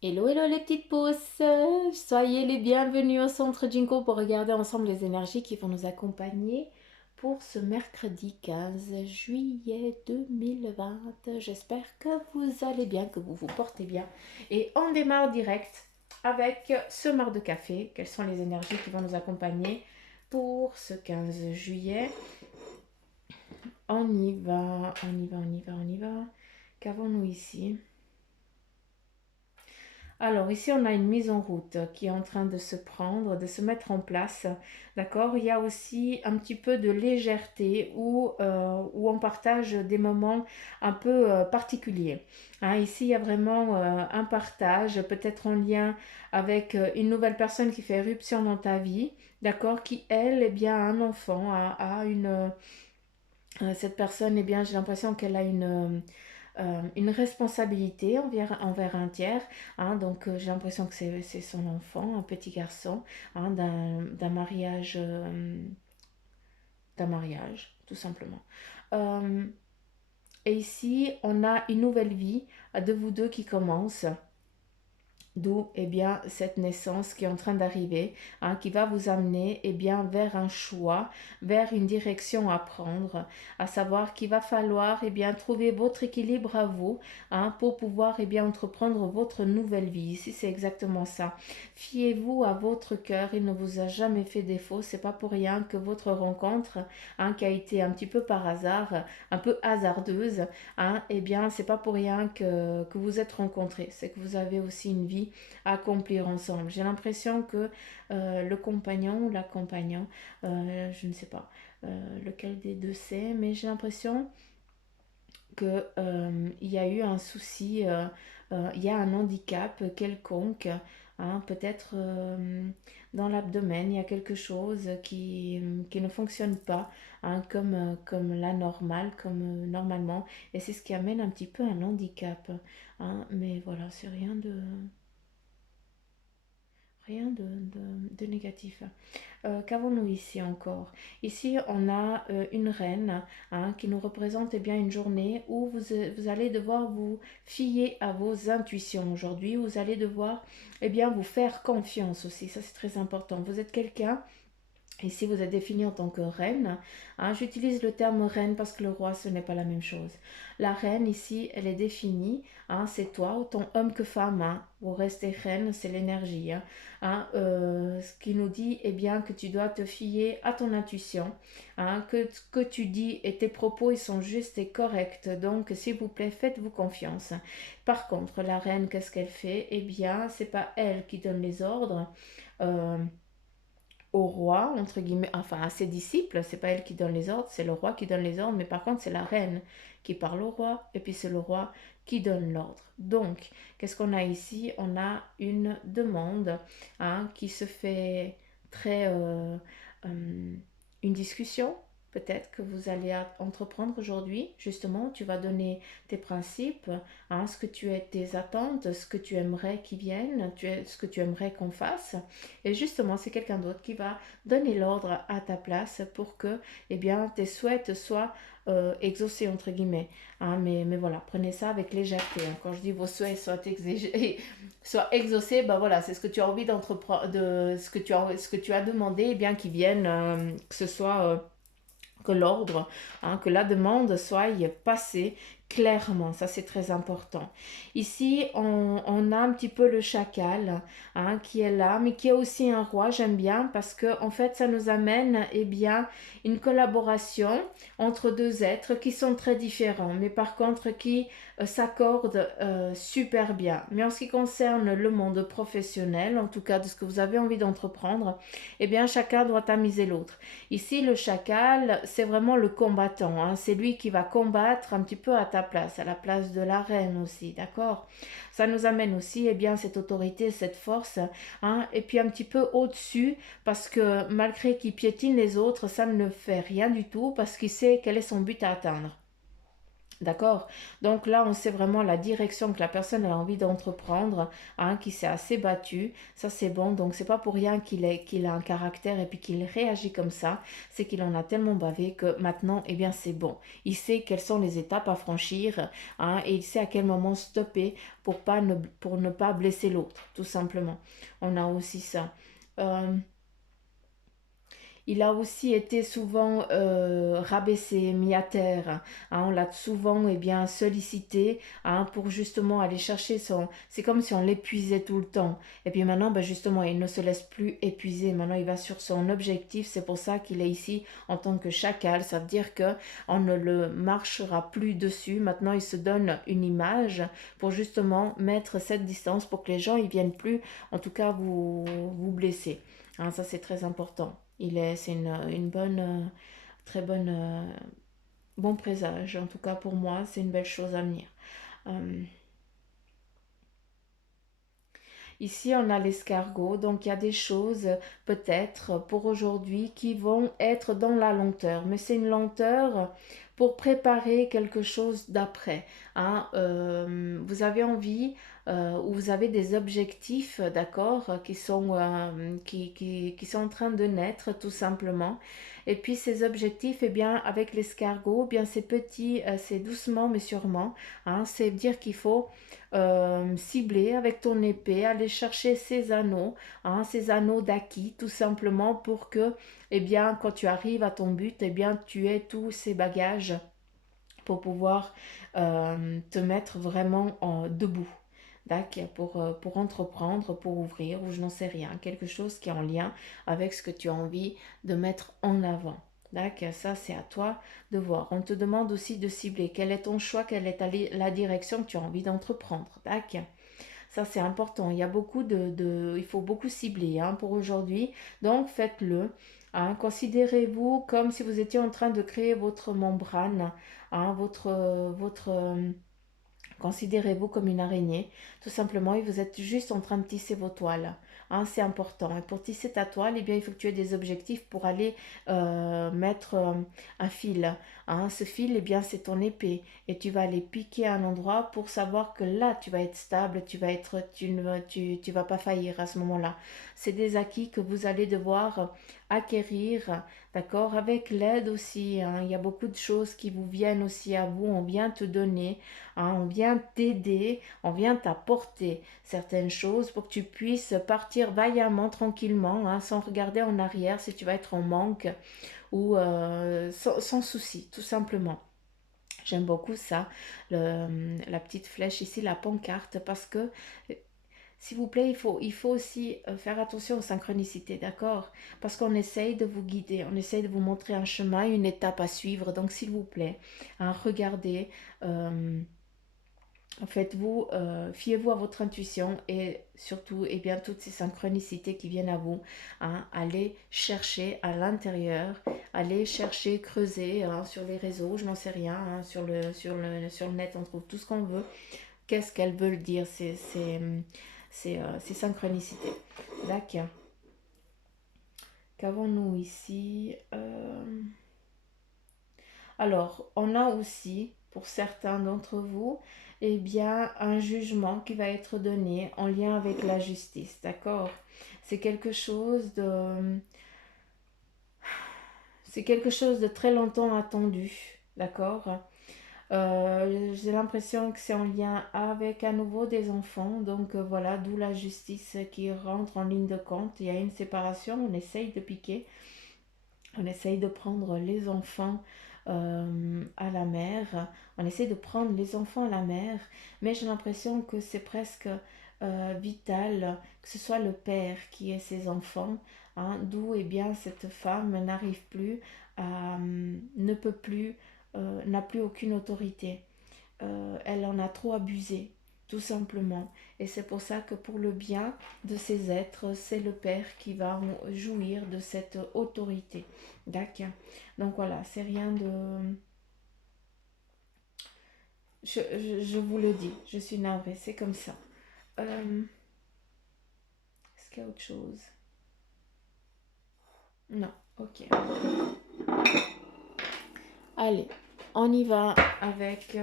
Hello, hello les petites pousses! Soyez les bienvenus au centre Jinko pour regarder ensemble les énergies qui vont nous accompagner pour ce mercredi 15 juillet 2020. J'espère que vous allez bien, que vous vous portez bien. Et on démarre direct avec ce mar de café. Quelles sont les énergies qui vont nous accompagner pour ce 15 juillet? On y va, on y va, on y va, on y va. Qu'avons-nous ici? Alors ici, on a une mise en route qui est en train de se prendre, de se mettre en place. D'accord? Il y a aussi un petit peu de légèreté où on partage des moments un peu particuliers. Hein, ici, il y a vraiment un partage, peut-être en lien avec une nouvelle personne qui fait éruption dans ta vie. D'accord? Qui, elle, eh bien, a un enfant, cette personne, eh bien, j'ai l'impression qu'elle a une responsabilité envers un tiers. Hein, donc, j'ai l'impression que c'est son enfant, un petit garçon, hein, d'un mariage, tout simplement. Euh, et ici, on a une nouvelle vie de vous deux qui commence. D'où eh bien, cette naissance qui est en train d'arriver, hein, qui va vous amener eh bien, vers un choix, vers une direction à prendre, à savoir qu'il va falloir eh bien, trouver votre équilibre à vous, hein, pour pouvoir eh bien, entreprendre votre nouvelle vie. Ici, c'est exactement ça. Fiez-vous à votre cœur, il ne vous a jamais fait défaut. C'est pas pour rien que votre rencontre, hein, qui a été un petit peu par hasard, un peu hasardeuse, hein, eh bien, c'est pas pour rien que vous êtes rencontrés. C'est que vous avez aussi une vie à accomplir ensemble. J'ai l'impression que le compagnon ou la compagnonne, je ne sais pas lequel des deux c'est, mais j'ai l'impression que il y a eu un souci, il y a un handicap quelconque, hein, peut-être dans l'abdomen, il y a quelque chose qui ne fonctionne pas, hein, comme la normale, comme normalement, et c'est ce qui amène un petit peu un handicap. Hein, mais voilà, c'est rien de négatif. Qu'avons-nous ici encore? Ici, on a une reine, hein, qui nous représente eh bien, une journée où vous allez devoir vous fier à vos intuitions aujourd'hui. Vous allez devoir eh bien, vous faire confiance aussi. Ça, c'est très important. Vous êtes quelqu'un. Ici, vous êtes défini en tant que reine. Hein, j'utilise le terme reine parce que le roi, ce n'est pas la même chose. La reine, ici, elle est définie. Hein, c'est toi, autant homme que femme. Hein, vous restez reine, c'est l'énergie. Hein. Ce qui nous dit eh bien, que tu dois te fier à ton intuition. Hein, que ce que tu dis et tes propos, ils sont justes et corrects. Donc, s'il vous plaît, faites-vous confiance. Par contre, la reine, qu'est-ce qu'elle fait? Eh bien, c'est pas elle qui donne les ordres. Euh, Au roi, entre guillemets, enfin à ses disciples, c'est pas elle qui donne les ordres, c'est le roi qui donne les ordres, mais par contre c'est la reine qui parle au roi, et puis c'est le roi qui donne l'ordre. Donc, qu'est-ce qu'on a ici? On a une demande, hein, qui se fait très... euh, une discussion, peut-être que vous allez entreprendre aujourd'hui. Justement, tu vas donner tes principes, hein, ce que tu es, tes attentes, ce que tu aimerais qu'ils viennent, ce que tu aimerais qu'on fasse. Et justement, c'est quelqu'un d'autre qui va donner l'ordre à ta place pour que eh bien, tes souhaits soient exaucés, entre guillemets. Hein, mais voilà, prenez ça avec légèreté. Hein. Quand je dis vos souhaits soient exaucés, ben voilà, c'est ce que tu as envie d'entreprendre, ce que tu as demandé, eh bien, qu'ils viennent, que ce soit... que l'ordre, hein, que la demande soit passée clairement, ça c'est très important. Ici, on a un petit peu le chacal, hein, qui est là, mais qui est aussi un roi, j'aime bien, parce que en fait, ça nous amène eh bien, une collaboration entre deux êtres qui sont très différents, mais par contre qui s'accordent super bien. Mais en ce qui concerne le monde professionnel, en tout cas de ce que vous avez envie d'entreprendre, eh bien, chacun doit tamiser l'autre. Ici, le chacal, c'est vraiment le combattant. Hein. C'est lui qui va combattre un petit peu à ta place, à la place de la reine aussi, d'accord? Ça nous amène aussi, eh bien, cette autorité, cette force, hein, et puis un petit peu au-dessus, parce que malgré qu'il piétine les autres, ça ne fait rien du tout, parce qu'il sait quel est son but à atteindre. D'accord? Donc là, on sait vraiment la direction que la personne a envie d'entreprendre, hein, qui s'est assez battu. Ça, c'est bon. Donc, c'est pas pour rien qu'il a un caractère et puis qu'il réagit comme ça. C'est qu'il en a tellement bavé que maintenant, eh bien, c'est bon. Il sait quelles sont les étapes à franchir, hein, et il sait à quel moment stopper pour ne pas blesser l'autre, tout simplement. On a aussi ça. Euh, il a aussi été souvent rabaissé, mis à terre, hein. On l'a souvent sollicité, hein, pour justement aller chercher son... C'est comme si on l'épuisait tout le temps. Et puis maintenant, ben justement, il ne se laisse plus épuiser. Maintenant, il va sur son objectif. C'est pour ça qu'il est ici en tant que chacal. Ça veut dire que on ne le marchera plus dessus. Maintenant, il se donne une image pour justement mettre cette distance pour que les gens ils viennent plus, en tout cas, vous blesser. Hein, ça, c'est très important. C'est une bonne, très bonne, bon présage. En tout cas, pour moi, c'est une belle chose à venir. Euh, Ici, on a l'escargot, donc il y a des choses peut-être pour aujourd'hui qui vont être dans la lenteur, mais c'est une lenteur pour préparer quelque chose d'après, hein. Vous avez envie ou vous avez des objectifs, d'accord, qui sont en train de naître tout simplement. Et puis ces objectifs, eh bien, avec l'escargot, eh bien c'est petit, c'est doucement mais sûrement, hein. C'est dire qu'il faut cibler avec ton épée, aller chercher ces anneaux, hein, ces anneaux d'acquis, tout simplement pour que, eh bien, quand tu arrives à ton but, eh bien, tu aies tous ces bagages pour pouvoir te mettre vraiment debout. Pour entreprendre, pour ouvrir, ou je n'en sais rien, quelque chose qui est en lien avec ce que tu as envie de mettre en avant. D'accord, ça c'est à toi de voir. On te demande aussi de cibler quel est ton choix, quelle est la direction que tu as envie d'entreprendre. D'accord, ça c'est important. Il faut beaucoup cibler, hein, pour aujourd'hui. Donc faites-le. Hein. Considérez-vous comme si vous étiez en train de créer votre membrane, hein, considérez-vous comme une araignée, tout simplement, et vous êtes juste en train de tisser vos toiles. Hein, c'est important. Et pour tisser ta toile, eh bien, il faut que tu aies des objectifs pour aller mettre un fil. Hein, ce fil, eh bien, c'est ton épée. Et tu vas aller piquer à un endroit pour savoir que là, tu vas être stable, tu vas pas faillir à ce moment-là. C'est des acquis que vous allez devoir acquérir, d'accord, avec l'aide aussi. Hein. Il y a beaucoup de choses qui vous viennent aussi à vous, on vient te donner. Hein, on vient t'aider, on vient t'apporter certaines choses pour que tu puisses partir vaillamment, tranquillement, hein, sans regarder en arrière si tu vas être en manque ou sans souci, tout simplement. J'aime beaucoup ça, la petite flèche ici, la pancarte, parce que, s'il vous plaît, il faut aussi faire attention aux synchronicités, d'accord? Parce qu'on essaye de vous guider, on essaye de vous montrer un chemin, une étape à suivre. Donc, s'il vous plaît, hein, regardez. Faites-vous, fiez-vous à votre intuition et surtout, eh bien, toutes ces synchronicités qui viennent à vous, hein, allez chercher à l'intérieur, allez chercher, creuser, hein, sur les réseaux, je n'en sais rien, hein, sur le net, on trouve tout ce qu'on veut. Qu'est-ce qu'elles veulent dire, ces synchronicités? D'accord. Qu'avons-nous ici? Alors, on a aussi, pour certains d'entre vous, eh bien, un jugement qui va être donné en lien avec la justice, d'accord? C'est quelque chose de, c'est quelque chose de très longtemps attendu, d'accord? J'ai l'impression que c'est en lien avec à nouveau des enfants, donc voilà, d'où la justice qui rentre en ligne de compte. Il y a une séparation, on essaye de piquer. On essaye de prendre les enfants à la mer. On essaye de prendre les enfants à la mer, mais j'ai l'impression que c'est presque vital que ce soit le père qui ait ses enfants, hein, d'où eh bien cette femme n'arrive plus ne peut plus, n'a plus aucune autorité. Elle en a trop abusé, tout simplement. Et c'est pour ça que pour le bien de ces êtres, c'est le Père qui va jouir de cette autorité. D'accord. Donc voilà, c'est rien de... Je vous le dis, je suis navrée, c'est comme ça. Est-ce qu'il y a autre chose? Non, ok. Allez. On y va avec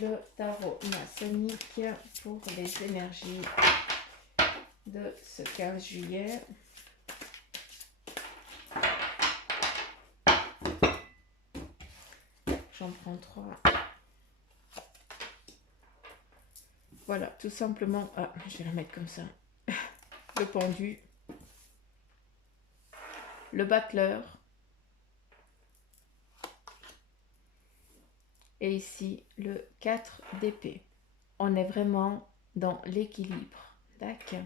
le tarot maçonnique pour les énergies de ce 15 juillet. J'en prends 3. Voilà, tout simplement. Ah, je vais la mettre comme ça. Le pendu. Le battleur. Et ici, le 4 d'épée. On est vraiment dans l'équilibre. D'accord.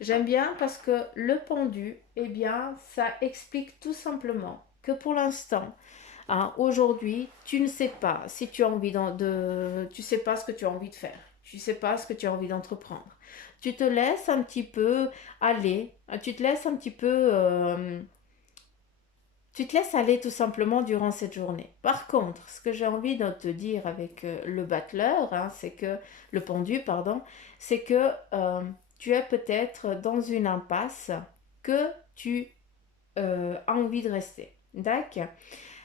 J'aime bien parce que le pendu, eh bien, ça explique tout simplement que pour l'instant, hein, aujourd'hui, tu ne sais pas si tu as envie tu sais pas ce que tu as envie de faire. Tu sais pas ce que tu as envie d'entreprendre. Tu te laisses un petit peu aller. Tu te laisses un petit peu tu te laisses aller tout simplement durant cette journée. Par contre, ce que j'ai envie de te dire avec le battleur, hein, c'est que le pendu, pardon, c'est que tu es peut-être dans une impasse que tu as envie de rester. D'accord.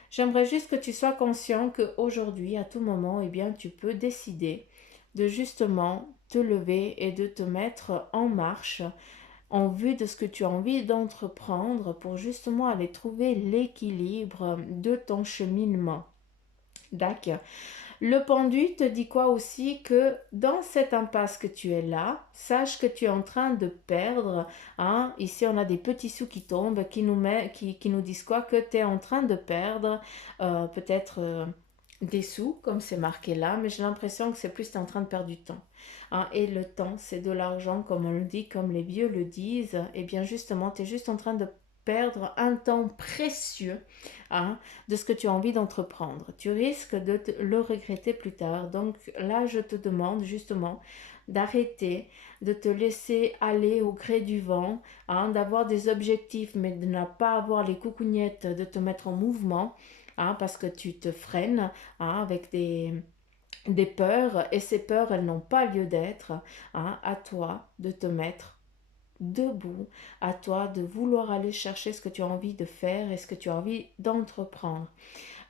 J'aimerais juste que tu sois conscient qu'aujourd'hui, à tout moment, eh bien, tu peux décider de justement te lever et de te mettre en marche en vue de ce que tu as envie d'entreprendre pour justement aller trouver l'équilibre de ton cheminement. D'accord. Le pendu te dit quoi aussi? Que dans cette impasse que tu es là, sache que tu es en train de perdre. Hein. Ici, on a des petits sous qui tombent, qui nous disent quoi? Que tu es en train de perdre peut-être des sous, comme c'est marqué là, mais j'ai l'impression que c'est plus tu es en train de perdre du temps. Hein. Et le temps, c'est de l'argent, comme on le dit, comme les vieux le disent. Et bien justement, tu es juste en train de perdre un temps précieux. Hein, de ce que tu as envie d'entreprendre. Tu risques de le regretter plus tard. Donc là, je te demande justement d'arrêter, de te laisser aller au gré du vent, hein, d'avoir des objectifs, mais de ne pas avoir les coucougnettes, de te mettre en mouvement, hein, parce que tu te freines hein, avec des peurs, et ces peurs, elles n'ont pas lieu d'être. Hein, à toi de te mettre debout, à toi de vouloir aller chercher ce que tu as envie de faire et ce que tu as envie d'entreprendre.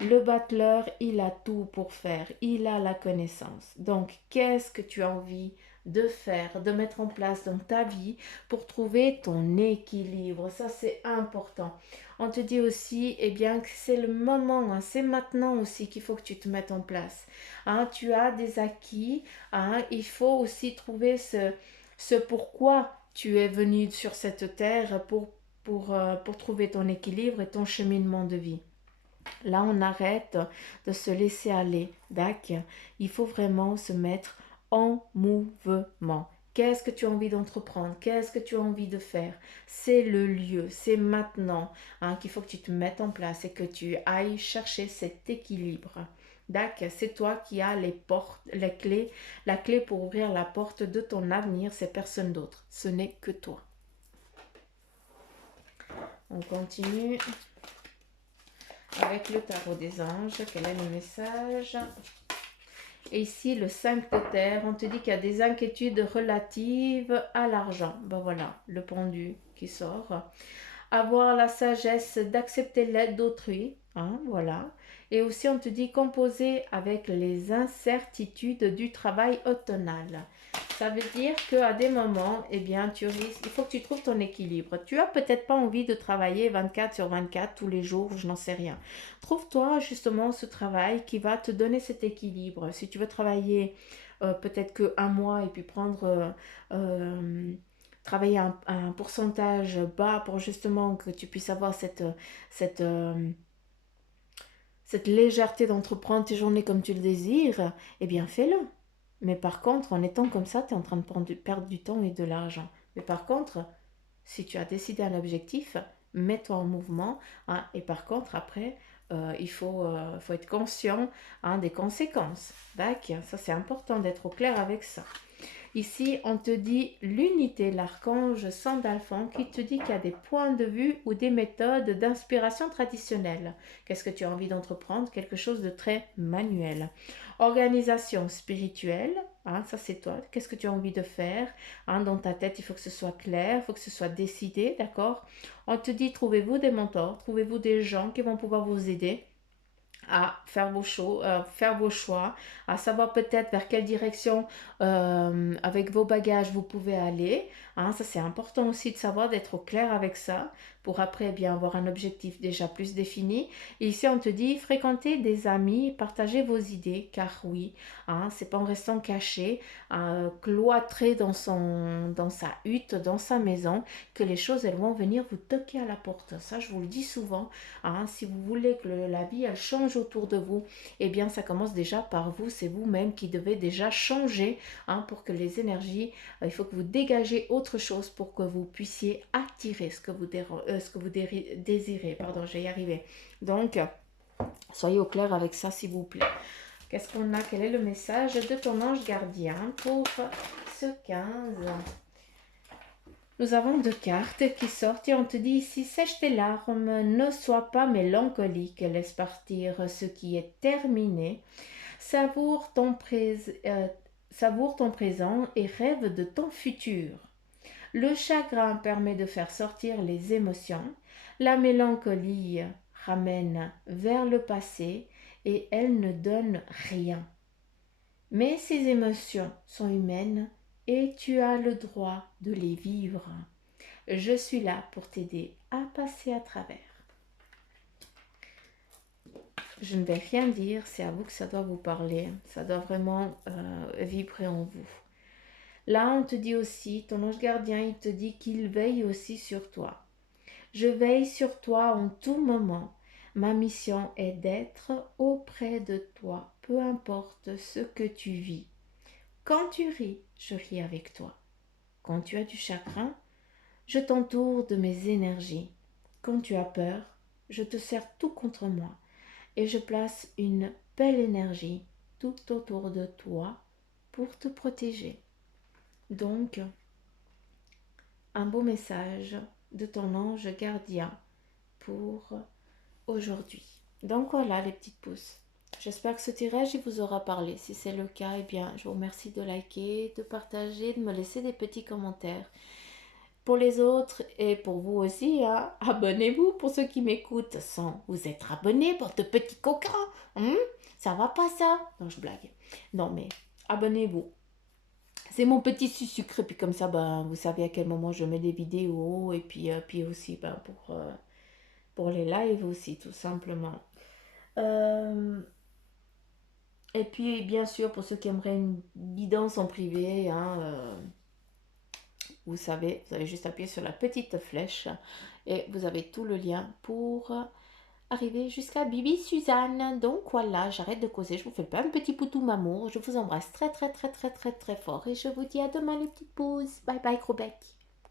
Le battleur, il a tout pour faire, il a la connaissance. Donc, qu'est-ce que tu as envie de faire, de mettre en place dans ta vie pour trouver ton équilibre? Ça, c'est important. On te dit aussi, eh bien, que c'est le moment, hein, c'est maintenant aussi qu'il faut que tu te mettes en place. Hein, tu as des acquis, hein, il faut aussi trouver ce pourquoi tu es venu sur cette terre pour trouver ton équilibre et ton cheminement de vie. Là, on arrête de se laisser aller. D'accord. Il faut vraiment se mettre en mouvement. Qu'est-ce que tu as envie d'entreprendre? Qu'est-ce que tu as envie de faire? C'est le lieu, c'est maintenant hein, qu'il faut que tu te mettes en place et que tu ailles chercher cet équilibre. D'accord. C'est toi qui as les portes, les clés, la clé pour ouvrir la porte de ton avenir, c'est personne d'autre. Ce n'est que toi. On continue avec le tarot des anges. Quel est le message? Et ici, le 5 de terre, on te dit qu'il y a des inquiétudes relatives à l'argent. Ben voilà, le pendu qui sort. Avoir la sagesse d'accepter l'aide d'autrui. Hein, voilà. Et aussi, on te dit composer avec les incertitudes du travail automnal. Ça veut dire qu'à des moments, eh bien, tu risques, il faut que tu trouves ton équilibre. Tu as peut-être pas envie de travailler 24 sur 24 tous les jours, je n'en sais rien. Trouve-toi justement ce travail qui va te donner cet équilibre. Si tu veux travailler peut-être que un mois et puis travailler un pourcentage bas pour justement que tu puisses avoir cette, cette légèreté d'entreprendre tes journées comme tu le désires, eh bien fais-le. Mais par contre, en étant comme ça, tu es en train de perdre du temps et de l'argent. Mais par contre, si tu as décidé un objectif, mets-toi en mouvement. Hein, et par contre, après, faut être conscient hein, des conséquences. D'accord. Ça, c'est important d'être au clair avec ça. Ici, on te dit l'unité, l'archange Sandalphon qui te dit qu'il y a des points de vue ou des méthodes d'inspiration traditionnelles. Qu'est-ce que tu as envie d'entreprendre? Quelque chose de très manuel. Organisation spirituelle, hein, ça c'est toi. Qu'est-ce que tu as envie de faire hein, dans ta tête? Il faut que ce soit clair, il faut que ce soit décidé, d'accord? On te dit trouvez-vous des mentors, trouvez-vous des gens qui vont pouvoir vous aider à faire vos choix, à savoir peut-être vers quelle direction avec vos bagages vous pouvez aller. Hein, ça c'est important aussi de savoir, d'être au clair avec ça pour après eh bien avoir un objectif déjà plus défini. Et ici on te dit fréquenter des amis, partager vos idées, car oui, hein, c'est pas en restant caché, cloîtré dans sa hutte, dans sa maison, que les choses elles vont venir vous toquer à la porte. Ça je vous le dis souvent. Hein, si vous voulez que la vie elle change autour de vous, eh bien ça commence déjà par vous, c'est vous-même qui devez déjà changer, hein, pour que les énergies, il faut que vous dégagez autre chose pour que vous puissiez attirer ce que vous désirez. Pardon, je vais y arriver. Donc, soyez au clair avec ça s'il vous plaît. Qu'est-ce qu'on a? Quel est le message de ton ange gardien pour ce 15? Nous avons deux cartes qui sortent et on te dit ici, sèche tes larmes, ne sois pas mélancolique, laisse partir ce qui est terminé, savoure ton présent et rêve de ton futur. Le chagrin permet de faire sortir les émotions, la mélancolie ramène vers le passé et elle ne donne rien. Mais ces émotions sont humaines et tu as le droit de les vivre. Je suis là pour t'aider à passer à travers. Je ne vais rien dire, c'est à vous que ça doit vous parler. Ça doit vraiment vibrer en vous. Là, on te dit aussi, ton ange gardien, il te dit qu'il veille aussi sur toi. Je veille sur toi en tout moment. Ma mission est d'être auprès de toi, peu importe ce que tu vis. Quand tu ris, je ris avec toi. Quand tu as du chagrin, je t'entoure de mes énergies. Quand tu as peur, je te serre tout contre moi et je place une belle énergie tout autour de toi pour te protéger. Donc, un beau message de ton ange gardien pour aujourd'hui. Donc voilà les petites pousses. J'espère que ce tirage il vous aura parlé. Si c'est le cas, eh bien, je vous remercie de liker, de partager, de me laisser des petits commentaires. Pour les autres et pour vous aussi, hein, abonnez-vous pour ceux qui m'écoutent sans vous être abonnés, bande de petits coquins. Ça va pas ça? Non, je blague. Non, mais abonnez-vous. C'est mon petit sucre. Et puis comme ça, ben, vous savez à quel moment je mets des vidéos. Et puis aussi ben, pour les lives aussi, tout simplement. Et puis, bien sûr, pour ceux qui aimeraient une guidance en privé, hein, vous savez, vous avez juste appuyé sur la petite flèche et vous avez tout le lien pour arriver jusqu'à Bibi Suzanne. Donc voilà, j'arrête de causer, je vous fais plein de petits poutous mamour. Je vous embrasse très très très très très très fort et je vous dis à demain les petites pouces. Bye bye, gros bec.